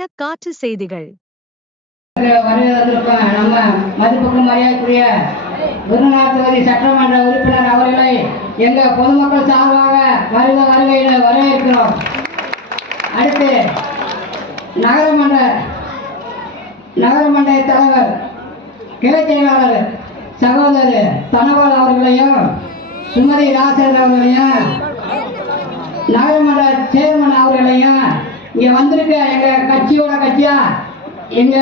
வன காற்று செய்திகள். நம்ம மதிப்புக்கு மரியாதைக்குரிய விருதுநகர் தொகுதி சட்டமன்ற உறுப்பினர் அவர்களை எங்க பொதுமக்கள் சார்பாக வருக வருக வரவேற்கிறோம். அடுத்து நகரமன்ற நகரமன்ற தலைவர் கிளை செயலாளர் சகோதரர் தனபால் அவர்களையும் சுமதி ராசன் அவர்களையும் நகரமன்ற சேர்மன் அவர்களையும் இங்க வந்திருக்க எங்க கட்சியோட கட்சியா? எங்க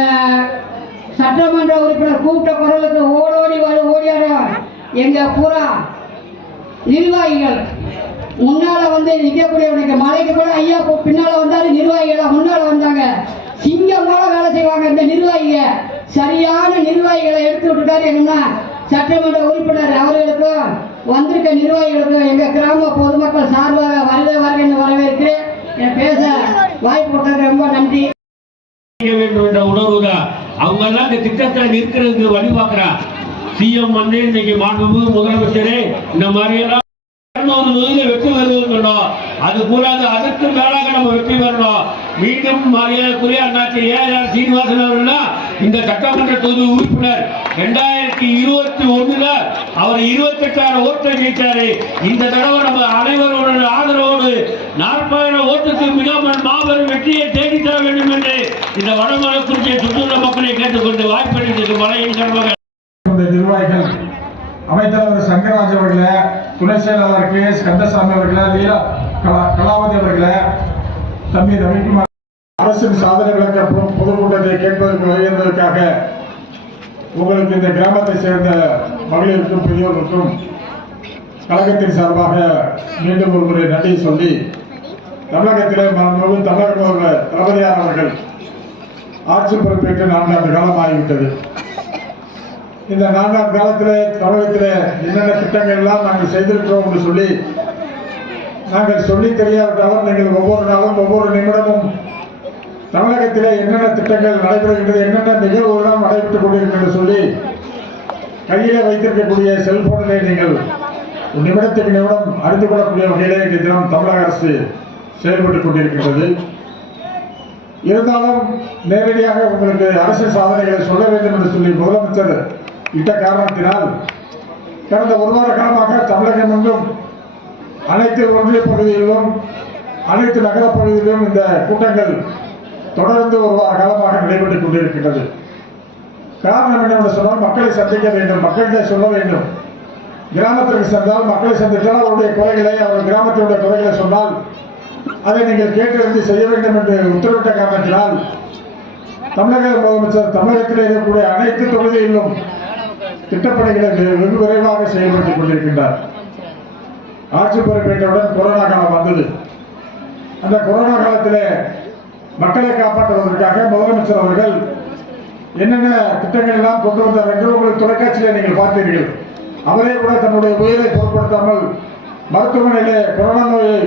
சட்டமன்ற உறுப்பினர் கூப்பிட்ட குரலுக்கு ஓடோடி வரு ஓடியாரும் எங்க பூரா நிர்வாகிகள். முன்னால வந்து நிற்கக்கூடியவனுக்கு மலைக்கு கூட ஐயா பின்னால வந்தாரு நிர்வாகிகளா? முன்னால வந்தாங்க. சிங்கம் போல வேலை செய்வாங்க இந்த நிர்வாகிக. சரியான நிர்வாகிகளை எடுத்து விட்டுட்டாரு என்னன்னா சட்டமன்ற உறுப்பினர் அவர்களுக்கும் வந்திருக்க நிர்வாகிகளுக்கும் எங்க கிராம பொதுமக்கள் சார்பாக வருக வருக என்று வரவேற்கிறேன். என் பேச வாய்ப்பு கொடுத்ததுக்கு ரொம்ப நன்றி. வேண்டும் என்ற உணர்வு தான் அவங்க எல்லாம் இந்த திட்டத்தை நிற்கிறதுக்கு வழிபாக்குறா பார்க்கிறா. சிஎம் வந்து இன்னைக்கு மாண்புமிகு முதலமைச்சரே இந்த மாதிரி எல்லாம் இருநூறு தொகுதியில வெற்றி வருவது சொன்னோம். அது கூடாது அதற்கு மேலாக நம்ம வெற்றி பெறணும். மீண்டும் மரியாதைக்குரிய அண்ணாச்சி ஏஆர் சீனிவாசன் அவர்கள் இந்த சட்டமன்ற தொகுதி உறுப்பினர். ரெண்டாயிரத்தி இருபத்தி ஒண்ணுல அவர் இருபத்தெட்டாயிரம் ஓட்டை ஜெயிச்சாரு. இந்த தடவை நம்ம அனைவரோட ஆதரவோடு நாற்பது ஓட்டுக்கு மிகாமல் மாபெரும் வெற்றியை தேடித்தர வேண்டும் என்று இந்த வடமலை குறிச்சிய சுற்றுலா மக்களை கேட்டுக்கொண்டு வாய்ப்பளித்தது மலையின் கர்மகள் நிர்வாகிகள் அமைச்சர் சங்கராஜ் அவர்களே துணை செயலாளர் கே எஸ் கந்தசாமி அவர்களே லீலா கலா- கலாவதி அவர்களே தம்பி ரவிக்குமார் அரசின் சாதனை விளக்க பொதுக்கூட்டத்தை கேட்பதற்கு வருகின்றதற்காக உங்களுக்கு இந்த கிராமத்தை சேர்ந்த மகளிருக்கும் பெரியோருக்கும் கழகத்தின் சார்பாக மீண்டும் ஒரு முறை நன்றி சொல்லி தமிழகத்திலே மிகவும் தமிழக முதல்வர் தளபதியார் அவர்கள் ஆட்சி பொறுப்பேற்று நான்காண்டு காலம் ஆகிவிட்டது இந்த நான்காம் காலத்திலே தமிழகத்திலே என்னென்ன திட்டங்கள் எல்லாம் நாங்கள் செய்திருக்கிறோம் என்று சொல்லி நாங்கள் சொல்லி தெரியாவிட்டாலும் நீங்கள் ஒவ்வொரு நாளும் ஒவ்வொரு நிமிடமும் தமிழகத்திலே என்னென்ன திட்டங்கள் நடைபெறுகின்றது என்னென்ன நிகழ்வுகளும் நடைபெற்றுக் கொண்டிருக்கிறது சொல்லி கையிலே வைத்திருக்கக்கூடிய செல்போனிலே நீங்கள் நிமிடத்துக்கு நிமிடம் அறிந்து கொள்ளக்கூடிய வகையிலே இன்றைய தினம் தமிழக அரசு செயல்பட்டுக் கொண்டிருக்கின்றது. இருந்தாலும் நேரடியாக உங்களுக்கு அரசியல் சாதனைகளை சொல்ல வேண்டும் என்று சொல்லி முதலமைச்சர் இட்ட காரணத்தினால் கடந்த ஒரு வார காலமாக தமிழகம் எங்கும் அனைத்து ஒன்றிய பகுதிகளிலும் அனைத்து நகரப் பகுதிகளிலும் இந்த கூட்டங்கள் தொடர்ந்து ஒரு வார காலமாக நடைபெற்றுக் கொண்டிருக்கின்றது. காரணம் என்னவென்று சொன்னால் மக்களை சந்திக்க வேண்டும் மக்களிடையே சொல்ல வேண்டும். கிராமத்திற்கு சென்றால் மக்களை சந்தித்தால் அவருடைய குறைகளை அவர் கிராமத்தினுடைய குறைகளை சொன்னால் அதை நீங்கள் கேட்டறிந்து செய்ய வேண்டும் என்று உத்தரவிட்ட காரணத்தினால் தமிழக முதலமைச்சர் தமிழகத்தில் இருக்கக்கூடிய அனைத்து தொகுதிகளிலும் திட்டப்பணிகளை வெகு விரைவாக செயல்படுத்திக் கொண்டிருக்கின்றார். ஆட்சி பொறுப்பேற்றவுடன் கொரோனா காலம் வந்தது. அந்த கொரோனா காலத்திலே மக்களை காப்பாற்றுவதற்காக முதலமைச்சர் அவர்கள் என்னென்ன திட்டங்கள் எல்லாம் கொண்டு வந்தார் என்று உங்களுக்கு தொலைக்காட்சியிலே நீங்கள் பார்த்தீர்கள். அவரே கூட தன்னுடைய உயிரை பொருட்படுத்தாமல் மருத்துவமனையிலே கொரோனா நோயை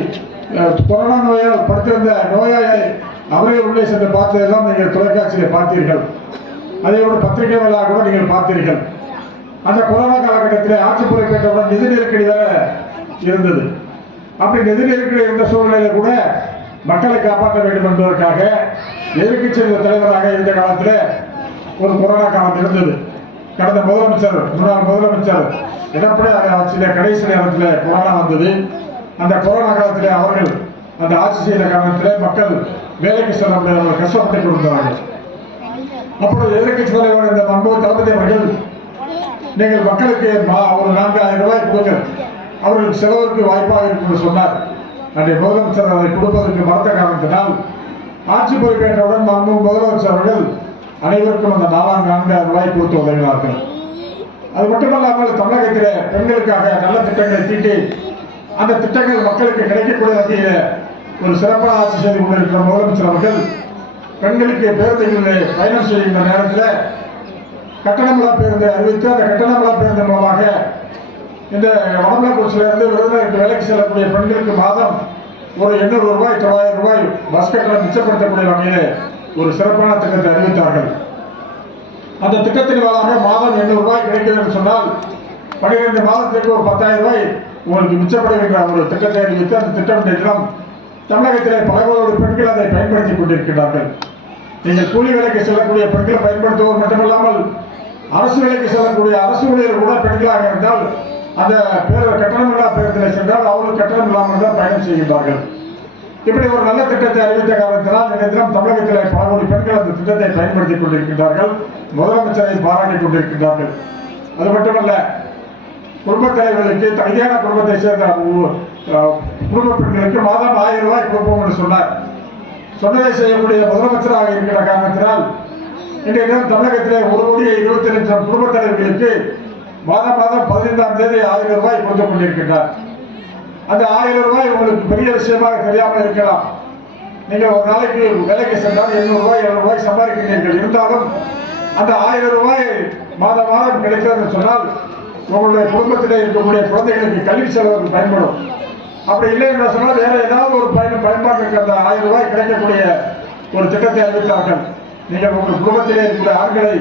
கொரோனா நோயால் படுத்திருந்த நோயாளை அவரே உள்ளே சென்று பார்த்ததெல்லாம் நீங்கள் தொலைக்காட்சியிலே பார்த்தீர்கள். அதே போல பத்திரிகை வாயிலாக கூட நீங்கள் பார்த்தீர்கள். அந்த கொரோனா காலகட்டத்தில் ஆட்சி பொறுப்பேற்றவுடன் நிதி நெருக்கடி வேற இருந்தது. அப்படி நிதி நெருக்கடி இருந்த சூழ்நிலையில கூட மக்களை காப்பாற்ற வேண்டும் என்பதற்காக எதிர்க்கட்சி தலைவராக இருந்த காலத்தில் ஒரு கொரோனா காலம் இருந்தது. கடந்த முதலமைச்சர் முன்னாள் முதலமைச்சர் எடப்பாடி ஆட்சியில கடைசி நேரத்தில் கொரோனா வந்தது. அந்த கொரோனா காலத்தில் அவர்கள் அந்த ஆட்சி செய்த காலத்தில் மக்கள் வேலைக்கு செல்ல முடியாமல் கஷ்டப்பட்டு கொண்டிருந்தார்கள் அப்பொழுது எதிர்கட்சி தலைவர் இந்த மன்பு தளபதி அவர்கள் நீங்கள் மக்களுக்கு மா- ஒரு நான்காயிரம் ரூபாய் கொடுங்கள். அவர்களுக்கு செலவுக்கு வாய்ப்பாக இருக்கும் என்று சொன்னார். அன்றைய முதலமைச்சர் அதை கொடுப்பதற்கு மறுத்த காரணத்தினால் ஆட்சி பொறுப்பேற்றவுடன் மன்பு முதலமைச்சர் அவர்கள் அனைவருக்கும் அந்த நாலாம் நான்காயிரம் ரூபாய் கொடுத்து உதவினார்கள். அது மட்டுமல்லாமல் தமிழகத்திலே பெண்களுக்காக நல்ல திட்டங்களை தீட்டி அந்த திட்டங்கள் மக்களுக்கு கிடைக்கக்கூடிய வகையில் ஒரு சிறப்பான ஆட்சி செய்து கொண்டிருக்கிற முதலமைச்சர் அவர்கள் பெண்களுக்கு பேருந்துகளில் பயணம் செய்கின்ற நேரத்தில் கட்டணமில்லா பேருந்தை அறிவித்து அந்த கட்டணமில்லா பேருந்து மூலமாக இந்த வடமலக்குறிச்சியிலிருந்து விருதுநகருக்கு வேலைக்கு செல்லக்கூடிய பெண்களுக்கு மாதம் ஒரு எண்ணூறு ரூபாய் தொள்ளாயிரம் ரூபாய் பஸ் கட்டணம் மிச்சப்படுத்தக்கூடிய வகையில் ஒரு சிறப்பான திட்டத்தை அறிவித்தார்கள். அந்த திட்டத்தின் மூலமாக மாதம் எண்ணூறு ரூபாய் கிடைக்கிறது என்று சொன்னால் பன்னிரெண்டு மாதத்திற்கு ஒரு பத்தாயிரம் ரூபாய் உங்களுக்கு மிச்சப்படுகின்ற ஒரு திட்டத்தை அறிவித்து அந்த திட்டம் இன்றைய தமிழகத்திலே பல கோடி பெண்கள் அதை பயன்படுத்திக் கொண்டிருக்கிறார்கள். நீங்கள் கூலி வேலைக்கு செல்லக்கூடிய பெண்களை பயன்படுத்துவோர் மட்டுமல்லாமல் அரசு வேலைக்கு செல்லக்கூடிய அரசு ஊழியர் கூட பெண்களாக இருந்தால் அந்த பேர் கட்டணமில்லா பேரத்தில் சென்றால் அவர்கள் கட்டணம் இல்லாமல் தான் பயணம் செய்கின்றார்கள். இப்படி ஒரு நல்ல திட்டத்தை அறிவித்த காரணத்தினால் இன்றைய தமிழகத்தில் பல கோடி பெண்கள் அந்த திட்டத்தை பயன்படுத்திக் கொண்டிருக்கின்றார்கள். முதலமைச்சரை பாராட்டிக் கொண்டிருக்கின்றார்கள். அது மட்டுமல்ல குடும்பத்தலைவர்களுக்கு தகுதியான குடும்பத்தை சேர்ந்த குடும்ப பெண்களுக்கு மாதம் ஆயிரம் ரூபாய் கொடுப்போம் என்று சொன்னார். சொன்னதை செய்யக்கூடிய முதலமைச்சராக இருக்கிற காரணத்தினால் இன்றைய தினம் தமிழகத்திலே ஒரு கோடியே இருபத்தி லட்சம் குடும்ப தலைவர்களுக்கு மாதம் மாதம் பதினைந்தாம் தேதி ஆயிரம் ரூபாய் கொடுத்துக் கொண்டிருக்கின்றார். அந்த ஆயிரம் ரூபாய் உங்களுக்கு பெரிய விஷயமாக தெரியாமல் இருக்கலாம். நீங்கள் ஒரு நாளைக்கு வேலைக்கு சென்றால் எழுநூறு ரூபாய் எழுநூறு ரூபாய் சம்பாதிக்கிறீர்கள். இருந்தாலும் அந்த ஆயிரம் ரூபாய் மாதம் மாதம் கிடைக்கிறது சொன்னால் உங்களுடைய குடும்பத்திலே இருக்கக்கூடிய குழந்தைகளுக்கு கல்வி செலவுக்கு பயன்படும். அப்படி இல்லை என்று சொன்னால் வேற ஏதாவது ஒரு பயன் பயன்பாட்டுக்கு அந்த ஆயிரம் ரூபாய் கிடைக்கக்கூடிய ஒரு திட்டத்தை அறிவித்தார்கள். நீங்கள் உங்கள் குடும்பத்திலே இருக்கிற ஆண்களை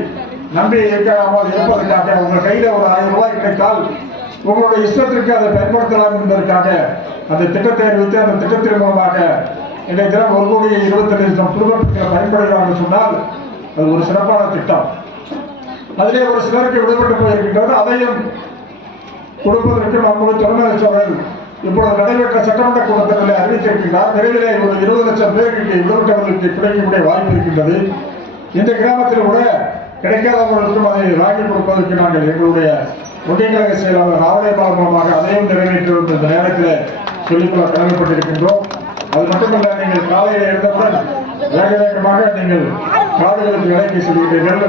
நம்பி இருக்காமல் இருப்பதற்காக உங்கள் கையில் ஒரு ஆயிரம் ரூபாய் கிடைத்தால் உங்களுடைய இஷ்டத்திற்கு அதை பயன்படுத்தலாம் என்பதற்காக அந்த திட்டத்தை அறிவித்து அந்த திட்டத்தின் மூலமாக இன்றைய தினம் ஒரு கோடி இருபத்தி லட்சம் குடும்பத்திற்கு பயன்படுகிறார் என்று சொன்னால் அது ஒரு சிறப்பான திட்டம். அதிலே ஒரு சிலருக்கு விடுபட்டு போயிருக்கின்றது. அதையும் கொடுப்பதற்கு நம்முடைய தலைமை சோழன் இப்பொழுது நடைபெற்ற சட்டமன்ற கூட்டத்தில் அறிவித்திருக்கின்றார். விரைவிலே ஒரு இருபது லட்சம் பேருக்கு விடுபட்டவர்களுக்கு கிடைக்கக்கூடிய வாய்ப்பு இருக்கின்றது. இந்த கிராமத்தில் கூட கிடைக்காதவர்களுக்கும் அதை வாங்கி கொடுப்பதற்கு நாங்கள் எங்களுடைய ஒன்றிய கழக செயலாளர் ராவணேபால் மூலமாக அதையும் நிறைவேற்றும் இந்த நேரத்தில் சொல்லிக்கொள்ள கடமைப்பட்டிருக்கின்றோம். அது மட்டுமல்ல நீங்கள் காலையில் எழுந்தவுடன் வேக வேகமாக நீங்கள் காடுகளுக்கு வேலைக்கு செல்கிறீர்கள்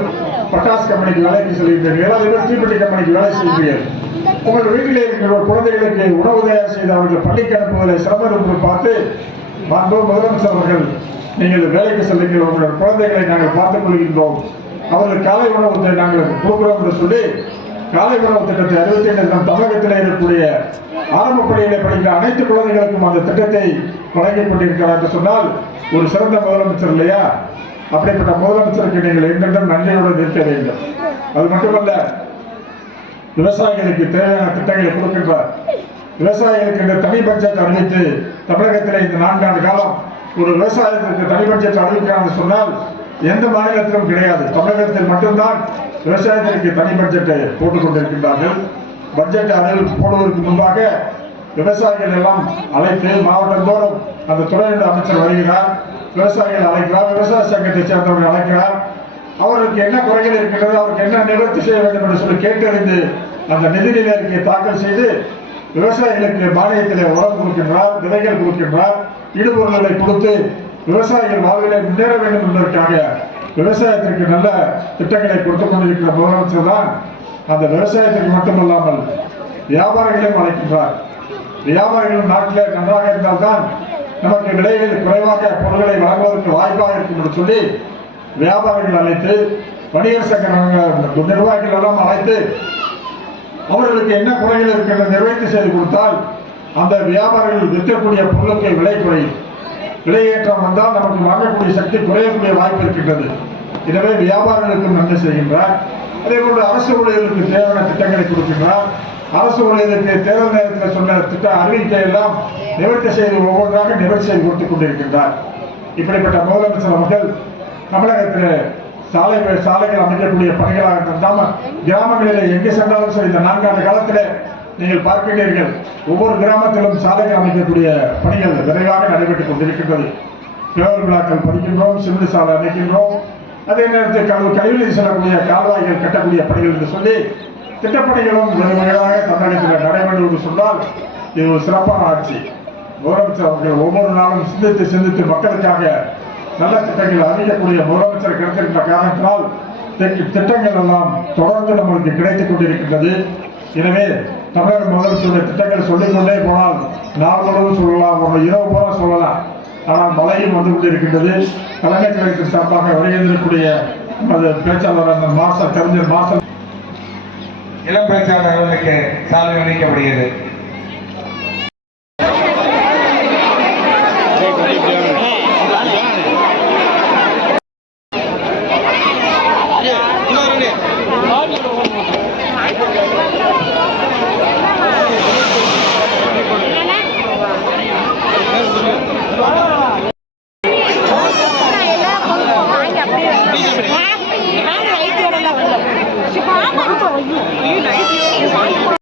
பட்டாசு கம்பெனிக்கு வேலைக்கு செல்கிறீர்கள் அதே தீப்பெட்டி கம்பெனிக்கு வேலை செய்கிறீர்கள் உங்கள் வீட்டிலே இருக்கிற குழந்தைகளுக்கு உணவு தயார் செய்து அவர்கள் பள்ளிக்கு அனுப்புவதை சிரமம் என்று பார்த்து மாண்பு முதலமைச்சர் அவர்கள் நீங்கள் வேலைக்கு செல்லுங்கள். உங்கள் குழந்தைகளை நாங்கள் பார்த்துக் கொள்கின்றோம். அவர்கள் காலை உணவு நாங்கள் கொடுக்கிறோம் என்று சொல்லி காலை உணவு திட்டத்தை அறிவித்து நம் தமிழகத்தில் இருக்கக்கூடிய ஆரம்ப பள்ளிகளை படிக்கிற அனைத்து குழந்தைகளுக்கும் அந்த திட்டத்தை வழங்கிக் கொண்டிருக்கிறார் என்று சொன்னால் ஒரு சிறந்த முதலமைச்சர் இல்லையா? அப்படிப்பட்ட முதலமைச்சருக்கு நீங்கள் எங்களிடம் நன்றியோடு நிற்க வேண்டும். அது மட்டுமல்ல விவசாயிகளுக்கு தேவையான திட்டங்களை கொடுக்கின்றார். விவசாயிகளுக்கு இந்த தனி பட்ஜெட் அறிவித்து தமிழகத்தில் இந்த நான்காண்டு காலம் ஒரு விவசாயத்திற்கு தனி பட்ஜெட் அறிவிக்கிறான்னு சொன்னால் எந்த மாநிலத்திலும் கிடையாது. தமிழகத்தில் மட்டும்தான் விவசாயத்திற்கு தனி பட்ஜெட்டை போட்டுக் கொண்டிருக்கின்றார்கள். பட்ஜெட் அறிவிப்பு போடுவதற்கு முன்பாக விவசாயிகள் எல்லாம் அழைத்து மாவட்டந்தோறும் அந்த துறையினர் அமைச்சர் வருகிறார். விவசாயிகள் அழைக்கிறார் விவசாய சங்கத்தை சேர்ந்தவர்கள் அழைக்கிறார். அவருக்கு என்ன குறைகள் இருக்கின்றது அவருக்கு என்ன நிவர்த்தி செய்ய வேண்டும் என்று சொல்லி கேட்டறிந்து அந்த நிதிநிலை அறிக்கையை தாக்கல் செய்து விவசாயிகளுக்கு மானியத்திலே உரம் கொடுக்கின்றார் விதைகள் கொடுக்கின்றார் இடுபொருள்களை கொடுத்து விவசாயிகள் வாழ்விலே முன்னேற வேண்டும் என்பதற்காக விவசாயத்திற்கு நல்ல திட்டங்களை கொடுத்து கொண்டிருக்கிற முதலமைச்சர் தான் அந்த விவசாயத்திற்கு மட்டுமல்லாமல் வியாபாரிகளையும் அழைக்கின்றார். வியாபாரிகளும் நாட்டிலே நன்றாக இருந்தால்தான் நமக்கு விலைகளில் குறைவாக பொருட்களை வழங்குவதற்கு வாய்ப்பாக இருக்கும் என்று சொல்லி வியாபாரிகள் அழைத்து வணிகர் சங்க நிர்வாகிகள் எல்லாம் அழைத்து அவர்களுக்கு என்ன குறைகள் இருக்கின்ற நிர்வகித்து செய்து கொடுத்தால் அந்த வியாபாரிகள் விற்கக்கூடிய பொருளுக்கு விலை குறையும் விலையேற்றம் வந்தால் நமக்கு வாங்கக்கூடிய சக்தி குறையக்கூடிய வாய்ப்பு இருக்கின்றது. எனவே வியாபாரிகளுக்கும் நன்மை செய்கின்றார். அதே போன்று அரசு ஊழியர்களுக்கு தேவையான திட்டங்களை கொடுக்கின்றார். அரசு ஊழியர்களுக்கு தேர்தல் நேரத்தில் சொன்ன திட்ட அறிவிக்கை எல்லாம் நிவர்த்தி செய்து ஒவ்வொன்றாக நிவர்த்தி செய்து கொடுத்துக் கொண்டிருக்கின்றார். இப்படிப்பட்ட முதலமைச்சர் அவர்கள் தமிழகத்தில் சாலை சாலைகள் அமைக்கக்கூடிய பணிகளாக இருந்தாம கிராமங்களிலே எங்கே சென்றாலும் சரி இந்த நான்காண்டு காலத்தில் நீங்கள் பார்க்கிறீர்கள் ஒவ்வொரு கிராமத்திலும் சாலைகள் அமைக்கக்கூடிய பணிகள் விரைவாக நடைபெற்றுக் கொண்டிருக்கின்றது. பேர் விழாக்கள் பதிக்கின்றோம் சிமெண்ட் சாலை அமைக்கின்றோம். அதே நேரத்தில் கல் கழிவுநீர் செல்லக்கூடிய கால்வாய்கள் கட்டக்கூடிய பணிகள் என்று சொல்லி திட்டப்பணிகளும் விரைவாக தமிழகத்தில் நடைபெறும் என்று சொன்னால் இது ஒரு சிறப்பான ஆட்சி. முதலமைச்சர் அவர்கள் ஒவ்வொரு நாளும் சிந்தித்து சிந்தித்து மக்களுக்காக நல்ல திட்டங்கள் அறியக்கூடிய முதலமைச்சர் கிடைத்திருக்கிற காரணத்தினால் திட்டங்கள் எல்லாம் தொடர்ந்து நம்மளுக்கு கிடைத்துக் கொண்டிருக்கின்றது. எனவே தமிழக முதலமைச்சருடைய திட்டங்கள் சொல்லிக்கொண்டே போனால் நாள் முழுவதும் சொல்லலாம் ஒரு இரவு போல சொல்லலாம். ஆனால் மழையும் வந்து கொண்டிருக்கின்றது. தலைமை கழகத்தின் சார்பாக வருகின்றக்கூடிய நமது பேச்சாளர் அந்த மாச தெரிஞ்ச மாசம் இளம் பேச்சாளர்களுக்கு சாலை அளிக்கப்படுகிறது.